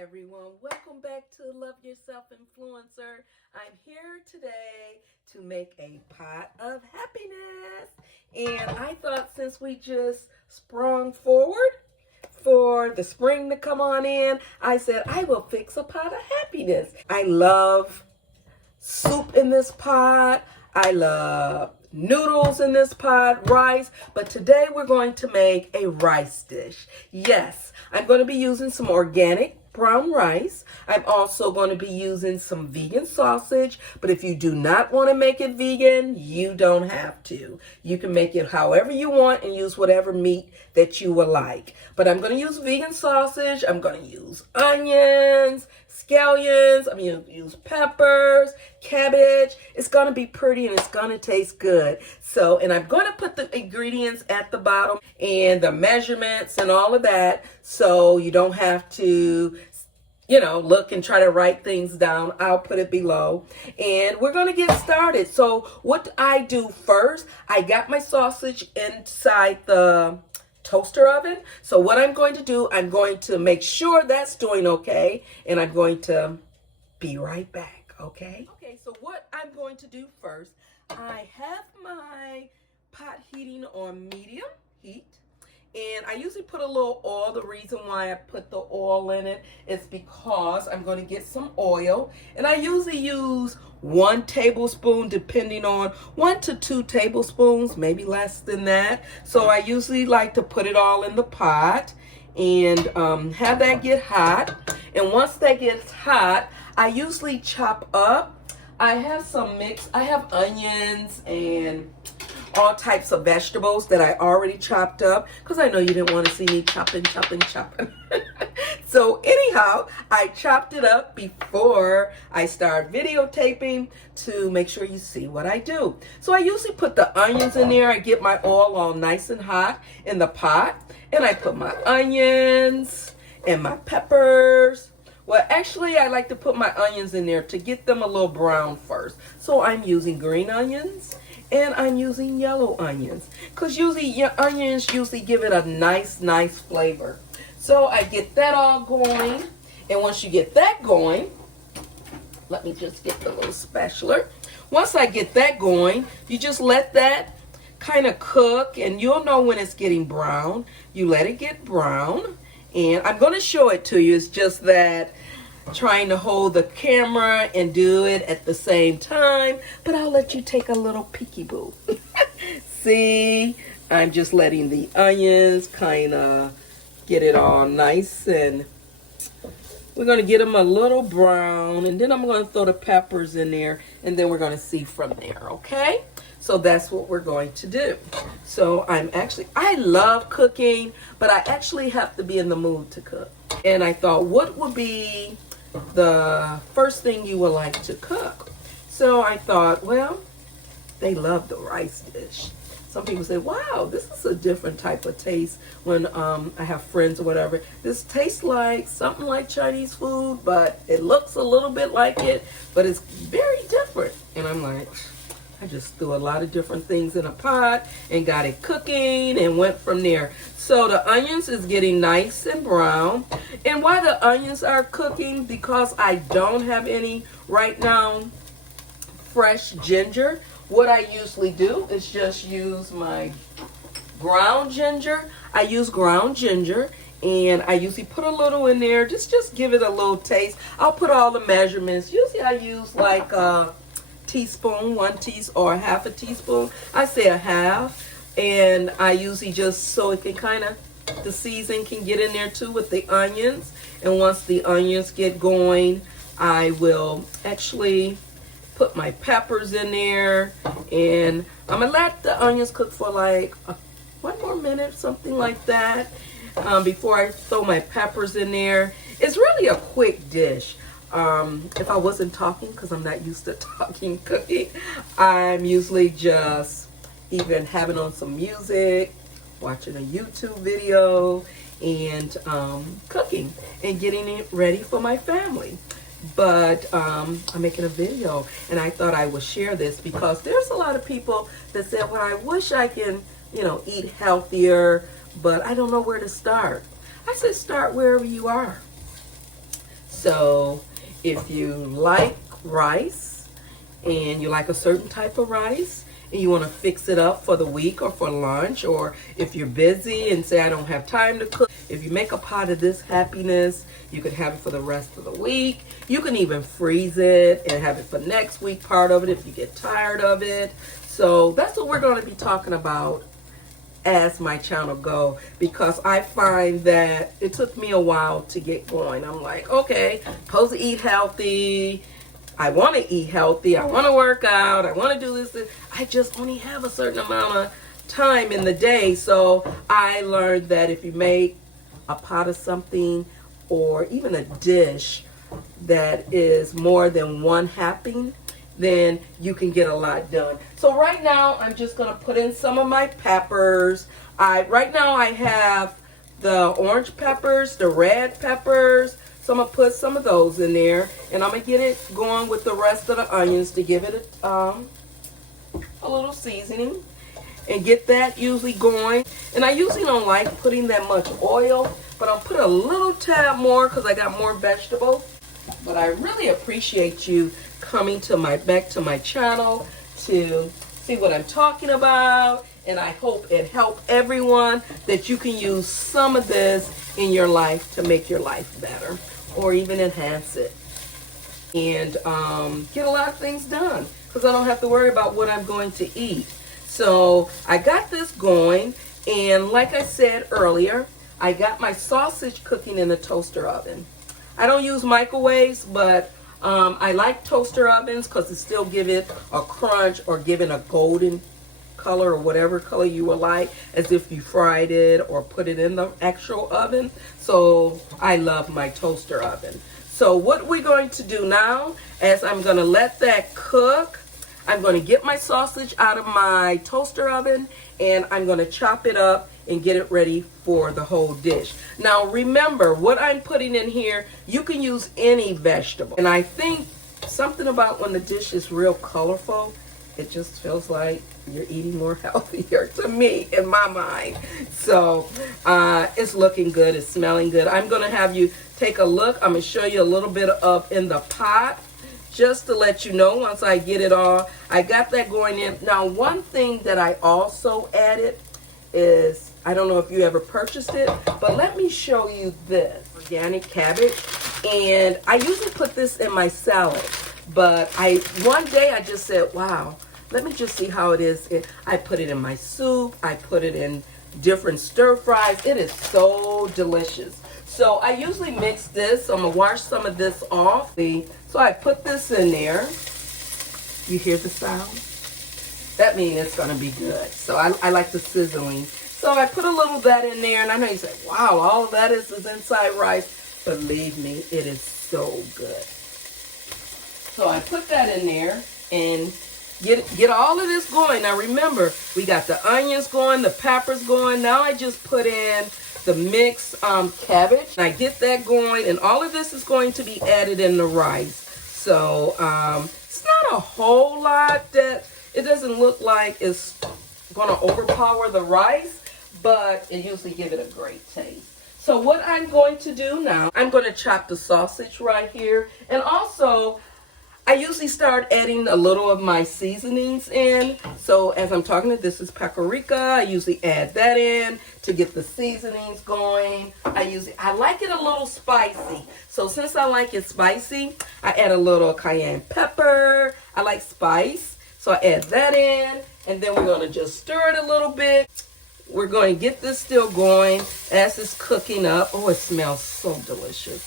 everyone, welcome back to Love Yourself Influencer. I'm here today to make a pot of happiness. And I thought since we just sprung forward for the spring to come on in, I said I will fix a pot of happiness. I love soup in this pot. I love noodles in this pot, rice, but today we're going to make a rice dish. Yes, I'm going to be using some organic brown rice. I'm also going to be using some vegan sausage, but if you do not want to make it vegan, you don't have to. You can make it however you want and use whatever meat that you would like. But I'm going to use vegan sausage. I'm going to use onions, scallions. I'm going to use peppers, cabbage. It's going to be pretty and it's going to taste good. So, and I'm going to put the ingredients at the bottom and the measurements and all of that, so you don't have to look and try to write things down. I'll put it below. And we're going to get started. So what I do first, I got my sausage inside the toaster oven. So what I'm going to do, I'm going to make sure that's doing okay. And I'm going to be right back, okay? Okay, so what I'm going to do first, I have my pot heating on medium heat. And I usually put a little oil. The reason why I put the oil in it is because I'm going to get some oil. And I usually use 1 tablespoon, depending on 1 to 2 tablespoons, maybe less than that. So I usually like to put it all in the pot and have that get hot. And once that gets hot, I usually chop up. I have some mix. I have onions and all types of vegetables that I already chopped up, because I know you didn't want to see me chopping. So anyhow, I chopped it up before I start videotaping to make sure you see what I do. So I usually put the onions in there. I get my oil all nice and hot in the pot, and I put my onions and my peppers. Well, actually, I like to put my onions in there to get them a little brown first. So I'm using green onions and I'm using yellow onions, because usually your onions usually give it a nice flavor. So I get that all going, and once you get that going, let me just get the little spatula. Once I get that going, you just let that kind of cook, and you'll know when it's getting brown. You let it get brown, and I'm going to show it to you. It's just that trying to hold the camera and do it at the same time, but I'll let you take a little peekaboo. See, I'm just letting the onions kind of get it all nice, and we're going to get them a little brown, and then I'm going to throw the peppers in there, and then we're going to see from there, okay? So that's what we're going to do. So I love cooking, but I actually have to be in the mood to cook. And I thought, what would be the first thing you would like to cook? So I thought, well, they love the rice dish. Some people say, wow, this is a different type of taste when I have friends or whatever. This tastes like something like Chinese food, but it looks a little bit like it, but it's very different. And I'm like, I just threw a lot of different things in a pot and got it cooking and went from there. So the onions is getting nice and brown. And while the onions are cooking, because I don't have any right now fresh ginger, what I usually do is just use my ground ginger. I use ground ginger, and I usually put a little in there. Just give it a little taste. I'll put all the measurements. Usually I use like a teaspoon, 1 teaspoon, or half a teaspoon. I say a half. And I usually just so it can kind of, the season can get in there too with the onions. And once the onions get going, I will actually put my peppers in there. And I'm going to let the onions cook for like 1 more minute, something like that, before I throw my peppers in there. It's really a quick dish. If I wasn't talking, because I'm not used to talking cooking, I'm usually just even having on some music, watching a YouTube video, and cooking and getting it ready for my family. But I'm making a video, and I thought I would share this because there's a lot of people that said, well, I wish I can, eat healthier, but I don't know where to start. I said, start wherever you are. So if you like rice and you like a certain type of rice and you want to fix it up for the week or for lunch, or if you're busy and say I don't have time to cook, if you make a pot of this happiness, you can have it for the rest of the week. You can even freeze it and have it for next week, part of it, if you get tired of it. So that's what we're going to be talking about as my channel go, because I find that it took me a while to get going. I'm like, okay, supposed to eat healthy. I want to eat healthy. I want to work out. I want to do this. I just only have a certain amount of time in the day. So I learned that if you make a pot of something or even a dish that is more than one happy, then you can get a lot done. So right now I'm just going to put in some of my peppers. Right now I have the orange peppers, the red peppers. So I'm going to put some of those in there, and I'm going to get it going with the rest of the onions to give it a little seasoning and get that usually going. And I usually don't like putting that much oil, but I'll put a little tad more because I got more vegetables. But I really appreciate you coming to back to my channel to see what I'm talking about, and I hope it helped everyone that you can use some of this in your life to make your life better or even enhance it and get a lot of things done, because I don't have to worry about what I'm going to eat. So I got this going, and like I said earlier, I got my sausage cooking in the toaster oven. I don't use microwaves, but I like toaster ovens because it still give it a crunch or give it a golden color or whatever color you would like, as if you fried it or put it in the actual oven. So I love my toaster oven. So what we're going to do now is I'm going to let that cook. I'm going to get my sausage out of my toaster oven, and I'm going to chop it up and get it ready for the whole dish. Now remember, what I'm putting in here, you can use any vegetable. And I think something about when the dish is real colorful, it just feels like you're eating more healthier to me, in my mind. So it's looking good, it's smelling good. I'm gonna have you take a look. I'm gonna show you a little bit of in the pot, just to let you know once I get it all. I got that going in. Now one thing that I also added is, I don't know if you ever purchased it, but let me show you this organic cabbage. And I usually put this in my salad, but one day I just said, wow, let me just see how it is. I put it in my soup. I put it in different stir fries. It is so delicious. So I usually mix this. I'm gonna wash some of this off. So I put this in there. You hear the sound? That means it's gonna be good. So I like the sizzling. So I put a little of that in there, and I know you say, wow, all of that is inside rice. Believe me, it is so good. So I put that in there and get all of this going. Now remember, we got the onions going, the peppers going. Now I just put in the mixed cabbage. And I get that going, and all of this is going to be added in the rice. So it's not a whole lot that it doesn't look like it's going to overpower the rice, but it usually gives it a great taste. So what I'm going to do now, I'm going to chop the sausage right here. And also, I usually start adding a little of my seasonings in. So as I'm talking, this is paprika. I usually add that in to get the seasonings going. I like it a little spicy. So since I like it spicy, I add a little cayenne pepper. I like spice, so I add that in. And then we're going to just stir it a little bit. We're going to get this still going as it's cooking up. Oh, it smells so delicious.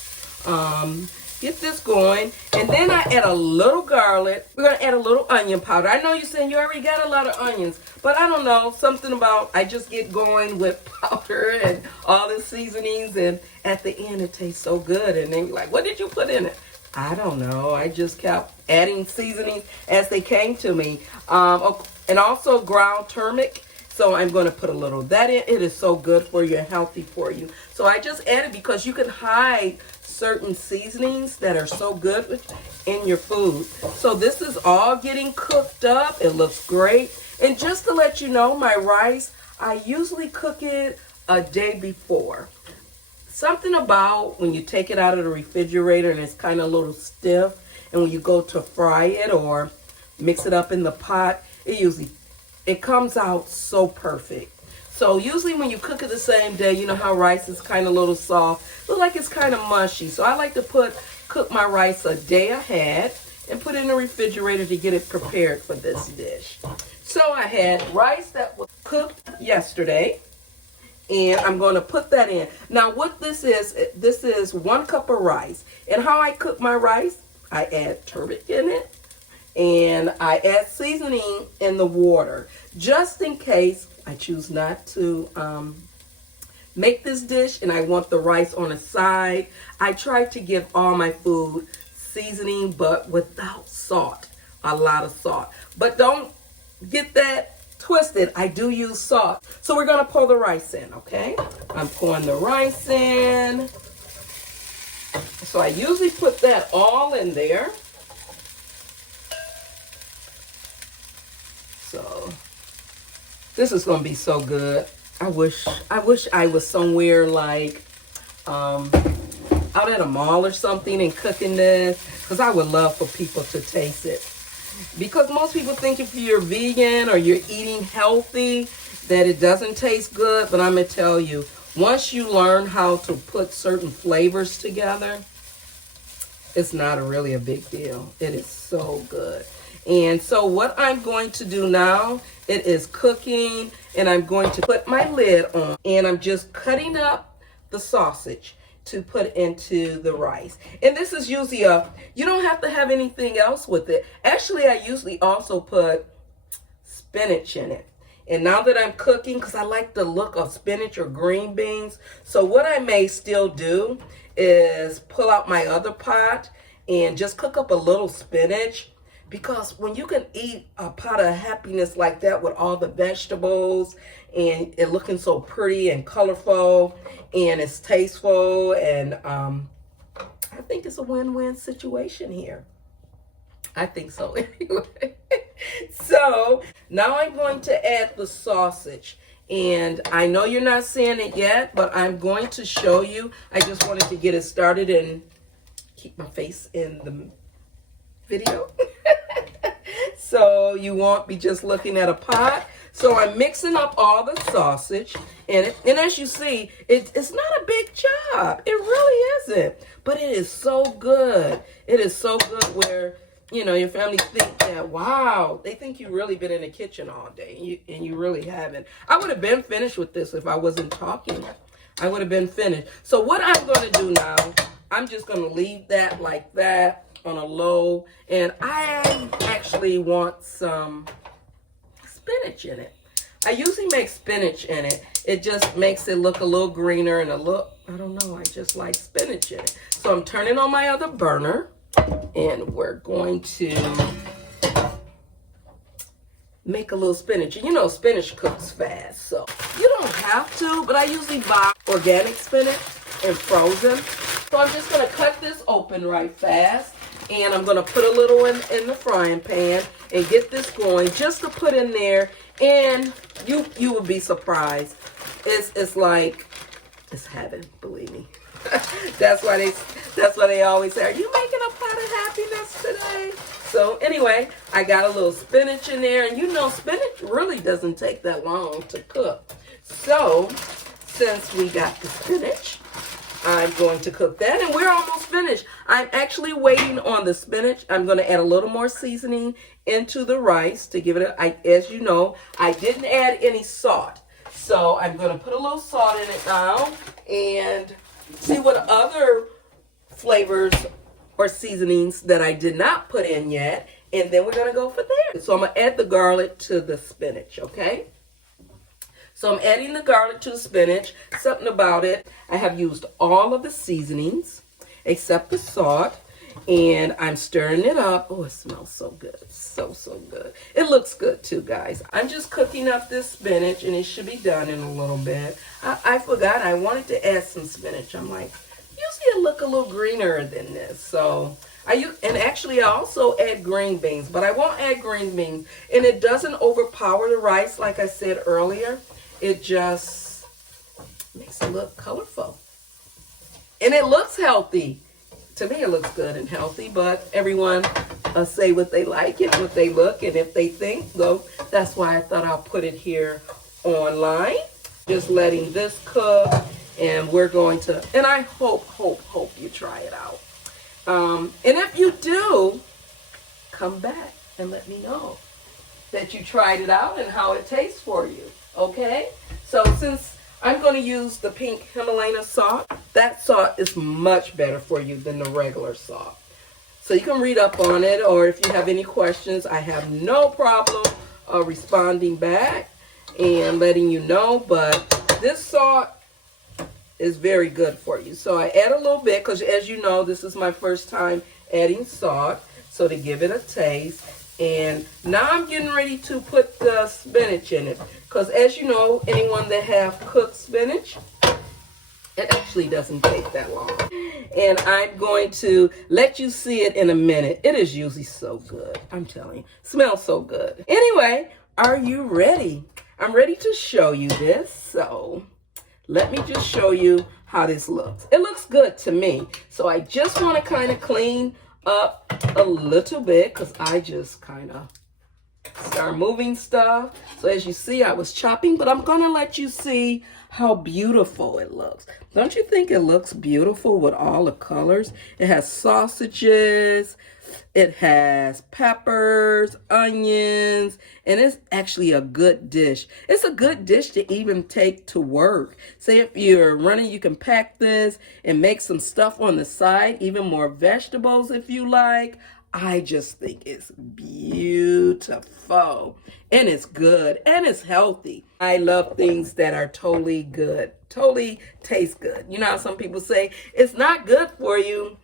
Get this going, and then I add a little garlic. We're going to add a little onion powder. I know you're saying you already got a lot of onions, but I don't know, something about I just get going with powder and all the seasonings, and at the end it tastes so good. And then you're like, what did you put in it? I don't know. I just kept adding seasonings as they came to me. And also ground turmeric. So I'm going to put a little of that in. It is so good for you and healthy for you. So I just added because you can hide certain seasonings that are so good in your food. So this is all getting cooked up. It looks great. And just to let you know, my rice, I usually cook it a day before. something about when you take it out of the refrigerator and it's kind of a little stiff, and when you go to fry it or mix it up in the pot, it comes out so perfect. So usually when you cook it the same day, you know how rice is kind of a little soft, look like it's kind of mushy. So I like to cook my rice a day ahead and put it in the refrigerator to get it prepared for this dish. So I had rice that was cooked yesterday, and I'm going to put that in. Now what this is 1 cup of rice. And how I cook my rice, I add turmeric in it, and I add seasoning in the water, just in case I choose not to make this dish and I want the rice on the side. I try to give all my food seasoning, but without salt, a lot of salt. But don't get that twisted, I do use salt. So we're gonna pour the rice in, okay? I'm pouring the rice in. So I usually put that all in there. So this is gonna be so good. I wish I was somewhere like out at a mall or something and cooking this, because I would love for people to taste it. Because most people think if you're vegan or you're eating healthy that it doesn't taste good, but I'm gonna tell you, once you learn how to put certain flavors together, it's not really a big deal. It is so good. And so what I'm going to do now, it is cooking, and I'm going to put my lid on, and I'm just cutting up the sausage to put into the rice. And this is usually you don't have to have anything else with it. Actually, I usually also put spinach in it. And now that I'm cooking, because I like the look of spinach or green beans, so what I may still do is pull out my other pot and just cook up a little spinach. Because when you can eat a pot of happiness like that with all the vegetables and it looking so pretty and colorful and it's tasteful, and I think it's a win-win situation here. I think so anyway. So now I'm going to add the sausage. And I know you're not seeing it yet, but I'm going to show you. I just wanted to get it started and keep my face in the video. So you won't be just looking at a pot. So I'm mixing up all the sausage. And as you see, it's not a big job. It really isn't. But it is so good. It is so good where, you know, your family think that, wow, they think you've really been in the kitchen all day. And you really haven't. I would have been finished with this if I wasn't talking. I would have been finished. So what I'm going to do now, I'm just going to leave that like that on a low, and I actually want some spinach in it. I usually make spinach in it. It just makes it look a little greener and a look, I don't know, I just like spinach in it. So I'm turning on my other burner, and we're going to make a little spinach. And you know spinach cooks fast, so you don't have to, but I usually buy organic spinach and frozen. So I'm just gonna cut this open right fast. And I'm going to put a little in the frying pan and get this going just to put in there. And you will be surprised. It's like, it's heaven, believe me. That's why they always say, are you making a pot of happiness today? So anyway, I got a little spinach in there. And you know, spinach really doesn't take that long to cook. So since we got the spinach, I'm going to cook that, and we're almost finished. I'm actually waiting on the spinach. I'm going to add a little more seasoning into the rice to give it as you know, I didn't add any salt. So I'm going to put a little salt in it now and see what other flavors or seasonings that I did not put in yet. And then we're going to go for there. So I'm going to add the garlic to the spinach, okay? So I'm adding the garlic to the spinach. Something about it, I have used all of the seasonings except the salt. And I'm stirring it up. Oh, it smells so good. So, so good. It looks good too, guys. I'm just cooking up this spinach, and it should be done in a little bit. I forgot I wanted to add some spinach. I'm like, usually it look a little greener than this. So and actually I also add green beans, but I won't add green beans. And it doesn't overpower the rice like I said earlier. It just makes it look colorful. And it looks healthy. To me, it looks good and healthy, but everyone say what they like and what they look and if they think. So that's why I thought I'll put it here online. Just letting this cook, and we're going to, and I hope you try it out. And if you do, come back and let me know that you tried it out and how it tastes for you, okay? So since I'm going to use the pink Himalayan salt, that salt is much better for you than the regular salt. So you can read up on it, or if you have any questions, I have no problem responding back and letting you know. But this salt is very good for you. So I add a little bit because, as you know, this is my first time adding salt. So to give it a taste. And now I'm getting ready to put the spinach in it. Because as you know, anyone that have cooked spinach, it actually doesn't take that long. And I'm going to let you see it in a minute. It is usually so good. I'm telling you. Smells so good. Anyway, are you ready? I'm ready to show you this. So let me just show you how this looks. It looks good to me. So I just want to kind of clean up a little bit because I just kind of start moving stuff. So as you see, I was chopping, but I'm going to let you see how beautiful it looks. Don't you think it looks beautiful with all the colors? It has sausages, it has peppers, onions, and it's actually a good dish. It's a good dish to even take to work. Say if you're running, you can pack this and make some stuff on the side, even more vegetables if you like. I just think it's beautiful, and it's good, and it's healthy. I love things that are totally good, totally taste good. You know how some people say, it's not good for you,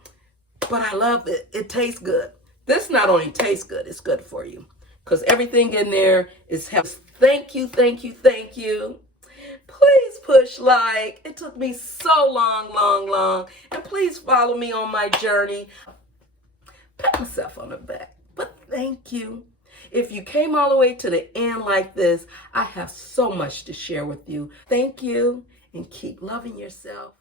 but I love it. It tastes good. This not only tastes good, it's good for you because everything in there is healthy. Thank you, thank you, thank you. Please push like. It took me so long. And please follow me on my journey. Pat myself on the back, but thank you. If you came all the way to the end like this, I have so much to share with you. Thank you, and keep loving yourself.